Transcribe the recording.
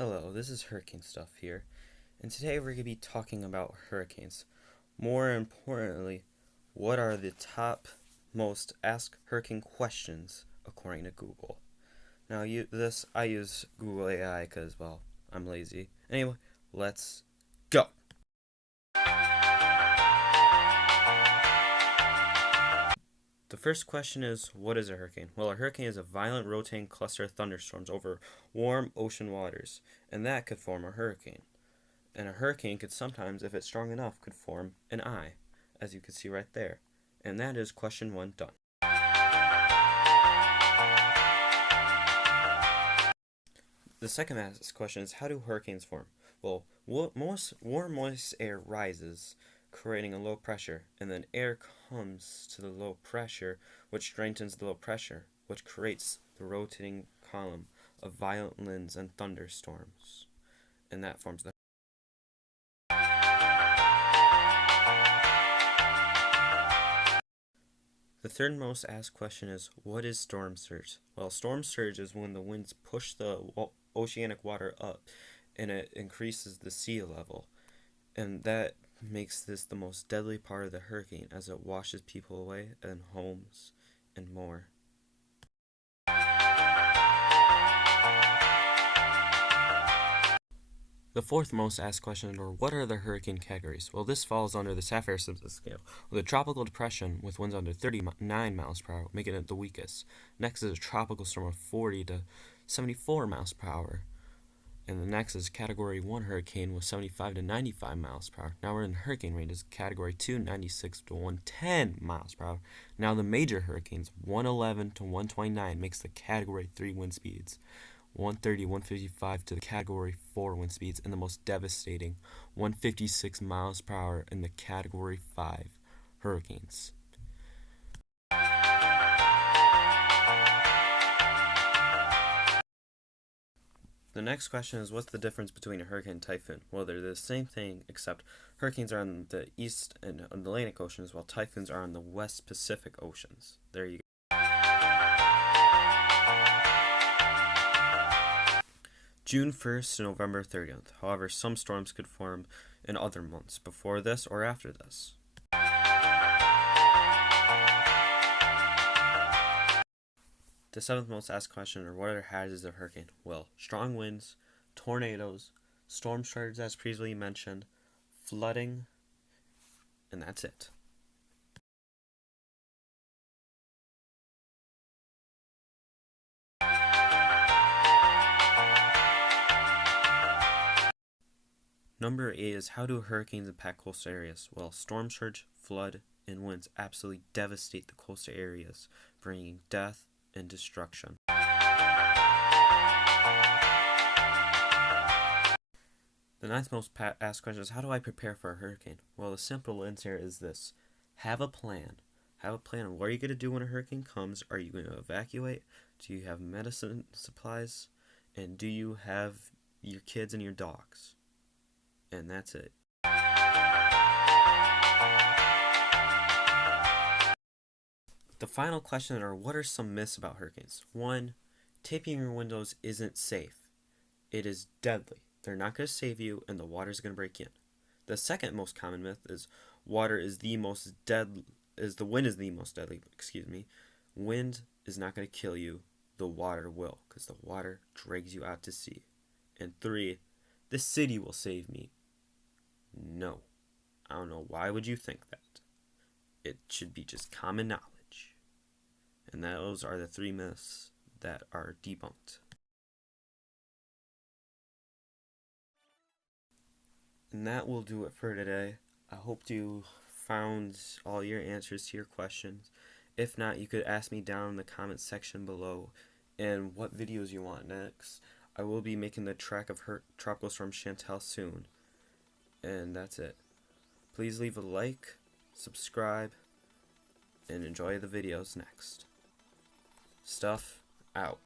Hello, this is Hurricane Stuff here, and today we're going to be talking about hurricanes. More importantly, what are the top most asked hurricane questions according to Google? Now, I use Google AI because, well, I'm lazy. Anyway, let's go. The first question is, what is a hurricane? Well, a hurricane is a violent rotating cluster of thunderstorms over warm ocean waters, and that could form a hurricane. And a hurricane could sometimes, if it's strong enough, could form an eye, as you can see right there. And that is question 1 done. The second asked question is, how do hurricanes form? Well, warm moist air rises, creating a low pressure, and then air comes to the low pressure, which strengthens the low pressure, which creates the rotating column of violent winds and thunderstorms. And that forms the The third most asked question is, what is storm surge? Well, storm surge is when the winds push the oceanic water up and it increases the sea level. And that makes this the most deadly part of the hurricane as it washes people away and homes and more. The fourth most asked question, or what are the hurricane categories? Well, this falls under the Saffir-Simpson scale, with a tropical depression with winds under 39 miles per hour, making it the weakest. Next is a tropical storm of 40 to 74 miles per hour. And the next is Category 1 hurricane with 75 to 95 miles per hour. Now we're in hurricane ranges, Category 2, 96 to 110 miles per hour. Now the major hurricanes, 111 to 129, makes the Category 3 wind speeds. 130, 155 to the Category 4 wind speeds, and the most devastating 156 miles per hour in the Category 5 hurricanes. The next question is, what's the difference between a hurricane and typhoon? Well, they're the same thing, except hurricanes are on the East and Atlantic Oceans, while typhoons are on the West Pacific Oceans. There you go. June 1st to November 30th. However, some storms could form in other months, before this or after this. The seventh most asked question, or what are hazards of hurricane? Well, strong winds, tornadoes, storm surge as previously mentioned, flooding, and that's it. Number 8 is, how do hurricanes impact coastal areas? Well, storm surge, flood, and winds absolutely devastate the coastal areas, bringing death and destruction. The ninth most asked question is, how do I prepare for a hurricane? Well, the simple answer is this. Have a plan. Have a plan on what are you going to do when a hurricane comes. Are you going to evacuate? Do you have medicine supplies? And do you have your kids and your dogs? And that's it. The final question are, what are some myths about hurricanes? 1. Taping your windows isn't safe. It is deadly. They're not going to save you, and the water's going to break in. The second most common myth is the wind is the most deadly. Wind is not going to kill you. The water will, because the water drags you out to sea. And 3. The city will save me. No. I don't know. Why would you think that? It should be just common knowledge. And those are the 3 myths that are debunked. And that will do it for today. I hope you found all your answers to your questions. If not, you could ask me down in the comments section below and what videos you want next. I will be making the track of Tropical Storm Chantal soon. And that's it. Please leave a like, subscribe, and enjoy the videos next. Stuff out.